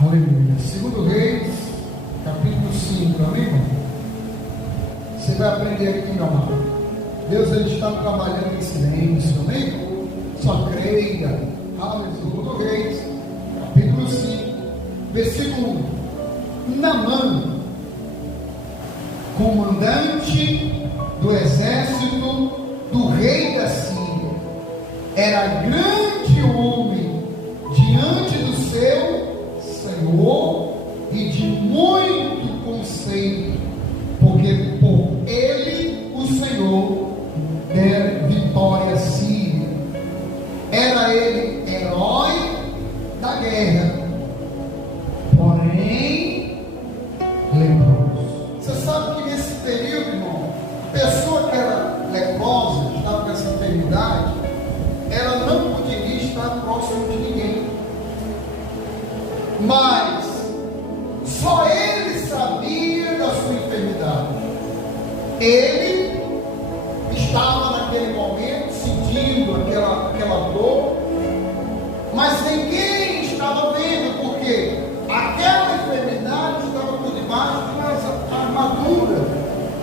Aleluia. Segundo Reis, capítulo 5, amém, irmão? Você vai aprender aqui, meu amado. Deus, ele está trabalhando em silêncio, amém? Só creia. Aleluia. Segundo Reis, capítulo 5, versículo 1. Naamã, comandante do exército do rei da Síria, era grande homem diante do seu Senhor e de muito conceito, porque por ele o Senhor dera vitória à Síria. Era ele herói da guerra, porém leproso. Você sabe que nesse período, irmão, a pessoa que era leprosa, estava com essa enfermidade, ela não poderia estar próximo de ninguém. Mas só ele sabia da sua enfermidade. Ele estava naquele momento sentindo aquela dor, mas ninguém estava vendo, porque aquela enfermidade estava por debaixo de uma armadura.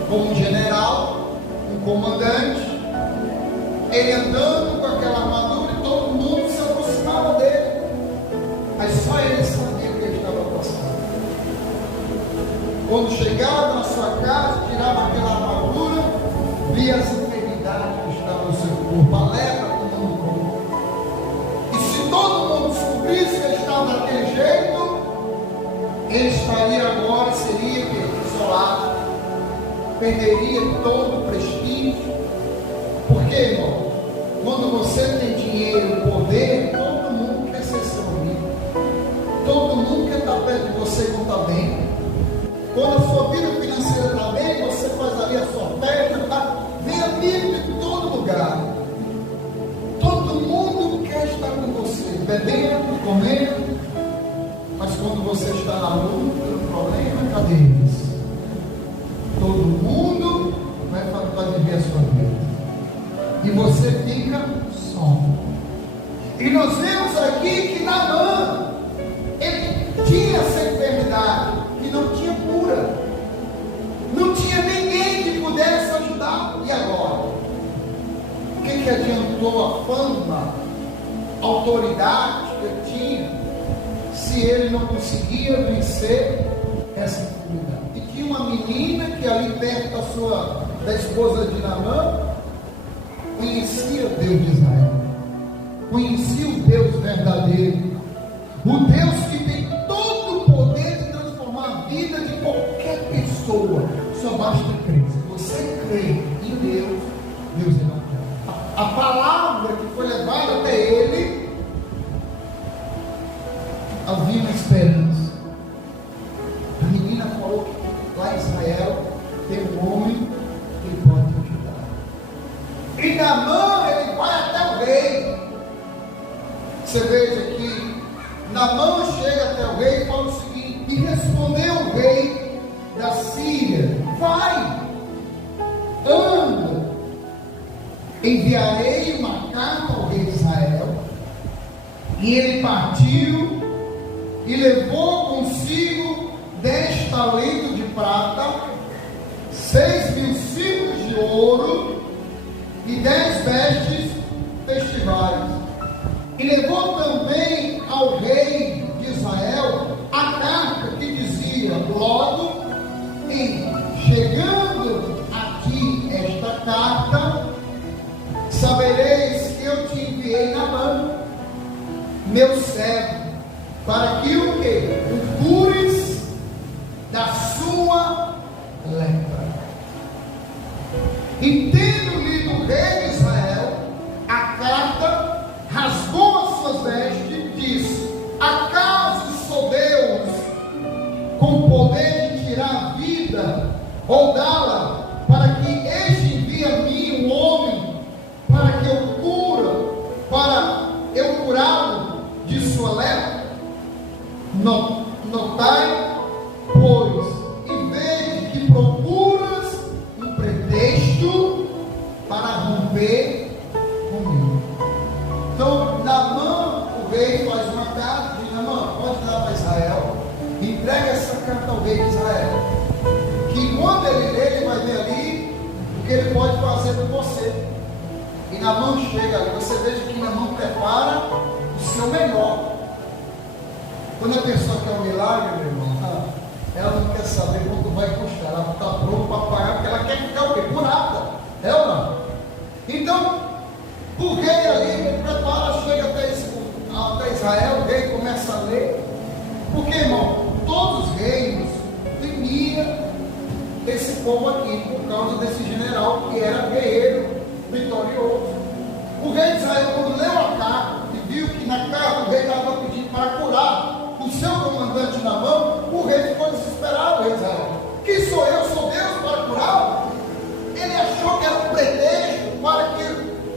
Como um general, um comandante, ele andando com aquela armadura e todo mundo se aproximava dele, mas só ele sabia o que ele estava passando. Quando chegava na sua casa, tirava aquela armadura, via as enfermidades que estavam no seu corpo, a lepra tomando conta. E se todo mundo descobrisse que ele estava daquele jeito, ele estaria agora, seria isolado, perderia todo o prestígio. Porque, irmão, quando você tem dinheiro, poder, todo mundo quer ser seu amigo, todo mundo quer estar perto de você quando está bem. Quando a sua vida financeira está bem, você faz ali a sua festa, tá? Vem amigo de todo lugar. Todo mundo quer estar com você, bebendo, comendo. Mas quando você está na luta, no problema, cadê eles? Todo mundo vai viver a sua vida, e você fica só. E nós vemos aqui que Naamã, ele tinha essa enfermidade e não tinha cura, não tinha ninguém que pudesse ajudar. E agora? O que adiantou a fama, a autoridade que ele tinha, se ele não conseguia vencer essa enfermidade? E tinha uma menina que ali perto da esposa de Naamã conhecia o Deus de Israel, conhecia o Deus verdadeiro, o Deus que tem todo o poder de transformar a vida de qualquer pessoa. Só basta crer. Se você crê em Deus, Deus é não. A palavra que foi levada até ele, havia uma esperança. A menina falou que lá em Israel tem um homem que ele pode ajudar. E Naamã, ele vai até o rei. Você veja que Naamã chega até o rei e fala o seguinte: e respondeu o rei da Síria: vai, anda, enviarei uma carta ao rei de Israel. E ele partiu e levou consigo 10 talentos de prata, 6.000 ciclos de ouro e 10 vestes festivais. E levou também ao rei de Israel a carta que dizia: logo, chegando aqui esta carta, sabereis que eu te enviei Naamã, meu servo, para que o quê? O cures da sua lepra. E tendo lido o rei de Israel a carta, rasgou as suas vestes e disse: acaso sou Deus com poder de tirar a vida ou dá-la, para que este envie a mim um homem para que eu curá-lo de sua lepra? Notai, pois, em vez que procuras um pretexto para romper comigo. Então, Naamã, o rei, faz uma carta, diz: Naamã, pode dar para Israel, carta ao rei de Israel, que quando ele ler, ele vai ver ali o que ele pode fazer por você. E Naamã chega ali, você veja que Naamã prepara o seu melhor. Quando a pessoa quer um milagre, meu irmão, ela não quer saber quanto vai custar, ela está pronta para pagar, porque ela quer ficar o quê? Curada. É ou não? Então, o rei ali, ele prepara, chega até Israel, o rei começa a ler. Porque, irmão, todos os reinos temiam esse povo aqui, por causa desse general que era guerreiro, vitorioso. O rei de Israel, quando leu a carta e viu que na carta o rei estava pedindo para curar o seu comandante na mão, o rei ficou desesperado. O rei de Israel: que sou eu, sou Deus para curá-lo? Ele achou que era um pretexto para que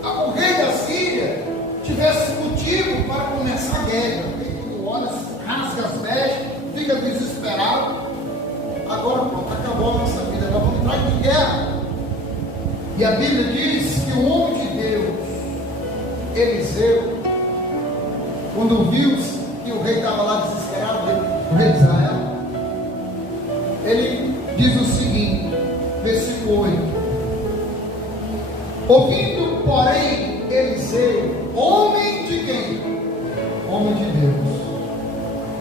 o rei da Síria tivesse motivo para começar a guerra. Ele olha, rasga as vestes, fica desesperado. Agora pronto, acabou a nossa vida, agora vamos entrar em guerra. E a Bíblia diz que o homem de Deus, Eliseu, quando viu que o rei estava lá desesperado, o rei de Israel, ele diz o seguinte, versículo 8: ouvindo, porém, Eliseu, homem de quem? Homem de Deus.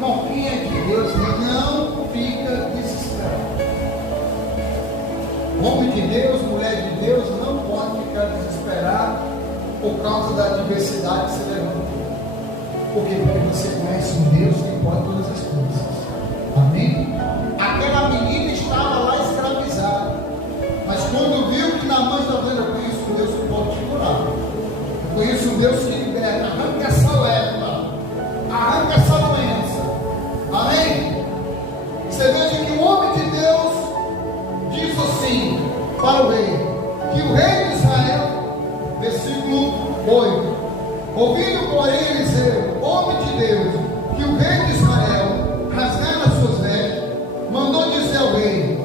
Não, quem é de Deus não fica desesperado. Homem de Deus, mulher de Deus, não pode ficar desesperado por causa da adversidade que se levanta. Por quê? Porque você conhece um Deus que pode todas as coisas. Amém? Aquela menina estava lá escravizada, mas quando viu que Naamã estava dizendo: eu conheço um Deus que pode te curar, eu conheço um Deus que liberta, arranca essa lepra, arranca essa doença. Amém? Você veja que o homem de Deus diz assim para o rei, que o rei de Israel, versículo 8: ouvindo, porém, Eliseu, homem de Deus, que o rei de Israel, rasgando as suas vestes, mandou dizer ao rei: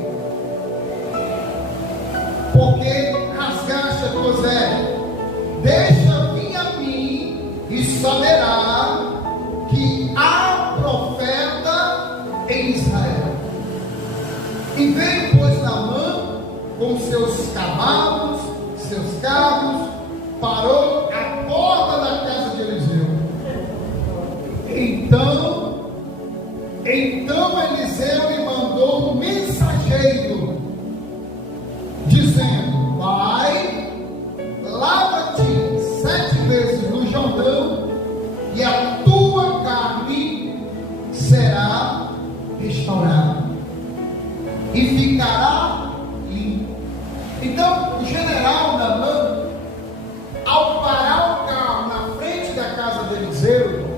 porque rasgaste as tuas vestes, deixa vir a mim, e saberá que há profeta em Israel. E veio, pois, Naamã com seus cavalos, seus carros, parou à porta da casa de Eliseu. Então Eliseu lhe mandou um mensageiro, dizendo: vai, lava-te 7 vezes no Jordão, e a tua carne será restaurada, e ficará limpa. Então o general Naamã, ao parar o carro na frente da casa de Eliseu,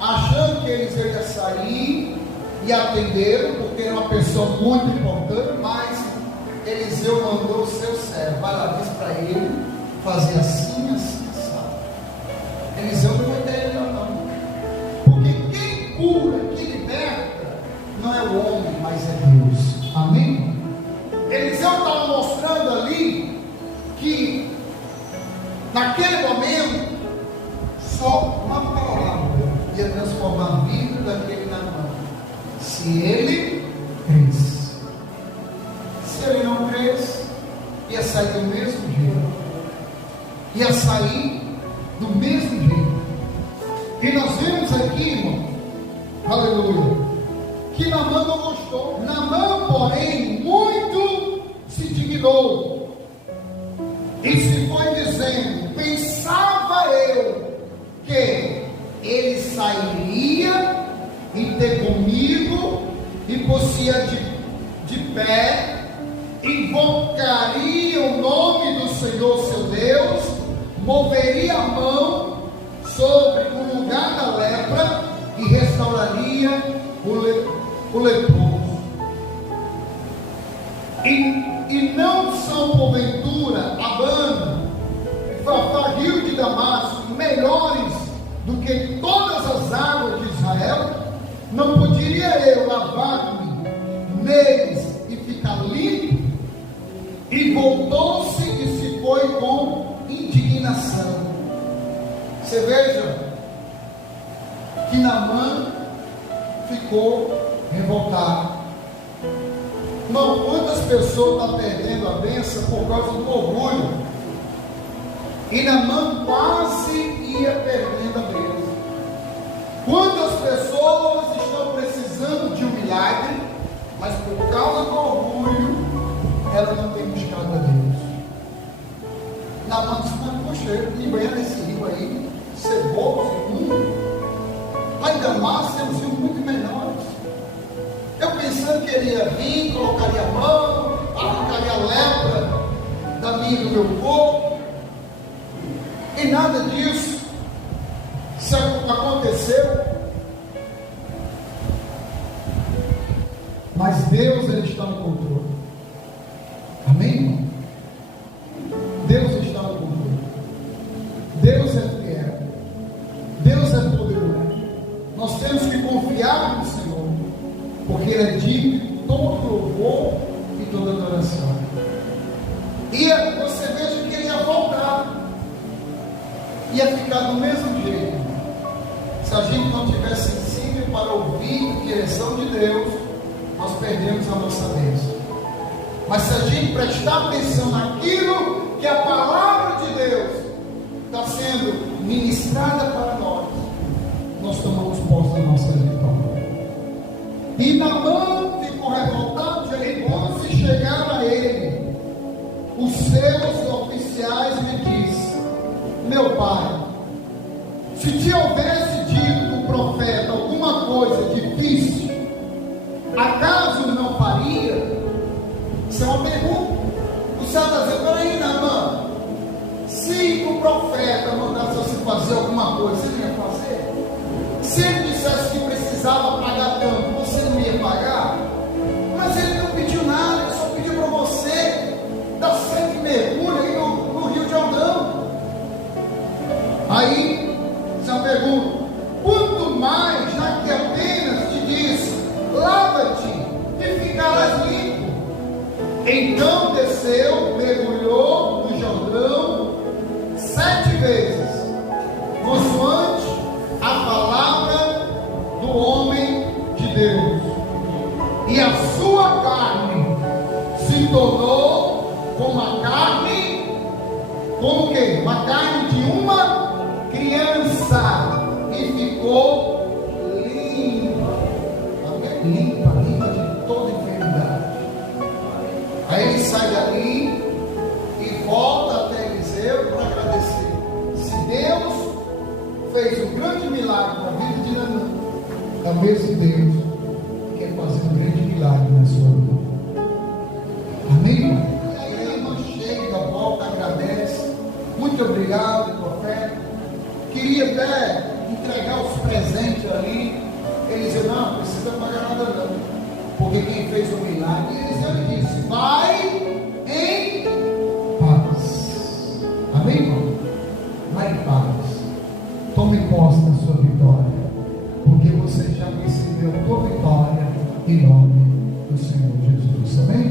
achando que Eliseu ia sair e atender, porque era uma pessoa muito importante, mas Eliseu mandou o seu servo: vai lá, diz para ele fazer assim, assim, sabe? Eliseu não foi ter ele não, porque quem cura, quem liberta, não é o homem, mas é Deus. Amém? Eliseu estava mostrando ali que naquele momento só uma palavra ia transformar a vida daquele Naamã, se ele cresce. Se ele não cresce, ia sair do mesmo jeito, ia sair do mesmo jeito. E nós vemos aqui, irmão, aleluia, que Naamã não gostou. Naamã, porém, muito se dignou e se foi dizendo: pensava eu que ele sairia e ter comigo, e por-se-ia de pé, invocaria o nome do Senhor seu Deus, moveria a mão sobre o lugar da lepra e restauraria o leproso. E não são porventura Abana e Fafá, rio de Damasco, melhores do que todas as águas de Israel? Não poderia eu lavar-me neles e ficar limpo? E voltou-se e se foi com indignação. Você veja que Naamã ficou revoltado. Irmão, quantas pessoas estão perdendo a bênção por causa do orgulho? E Naamã quase ia perdendo a bênção. Quantas pessoas estão precisando de um milagre, mas por causa do orgulho, ela não tem buscado a Deus. Naamã disse: mas poxa, eu me banhar nesse rio aí, ceboso, segundo. Lá em Damasco temos rios muito menores. Eu pensando que ele ia vir, colocaria a mão, arrancaria a lepra da minha e do meu corpo. E nada disso aconteceu. Mas Deus, Ele está no controle. Amém, irmão? Deus está no controle. Deus é fiel. Deus é poderoso. Nós temos que confiar no Senhor, porque Ele é digno de todo louvor e toda adoração. E você veja que Ele ia voltar, ia ficar do mesmo jeito. Se a gente não estiver sensível para ouvir a direção de Deus, nós perdemos a nossa bênção. Mas se a gente prestar atenção naquilo que a palavra de Deus está sendo ministrada para nós tomamos posse da nossa vitória. E Naamã ficou revoltado, e quando se chegaram a ele, os seus oficiais lhe disseram: meu pai, se te houvesse dito o profeta alguma coisa difícil, acaso não faria? Isso é uma pergunta. O Senhor está dizendo: peraí, Naamã, se o profeta mandasse você fazer alguma coisa, você não ia fazer? Se ele dissesse que precisava pagar tanto, você não ia pagar? Mas ele não pediu nada, ele só pediu para você dar 7 mergulhos aí no Rio Jordão. Aí, essa pergunta: quanto mais, já que apenas te disse, lava-te e ficarás limpo. Então desceu, mergulhou no Jordão 7 vezes, consoante a palavra do homem de Deus, e a sua carne se tornou como a carne, como o quê? Uma carne de uma criança, e ficou limpa, limpa de toda enfermidade. Aí ele sai dali e volta até Eliseu para agradecer. Se Deus fez um grande milagre na vida de Naamã, é o mesmo Deus que quer fazer um grande milagre na sua vida. Amém? E aí a irmã chega, volta, agradece. Muito obrigado, profeta. Queria até entregar os presentes ali. Eliseu: não precisa pagar nada não, porque quem fez o milagre, Eliseu disse: vai em paz. Amém, irmão? Vai em paz. Tome posse da sua vitória, porque você já recebeu a tua vitória em nome do Senhor Jesus. Amém?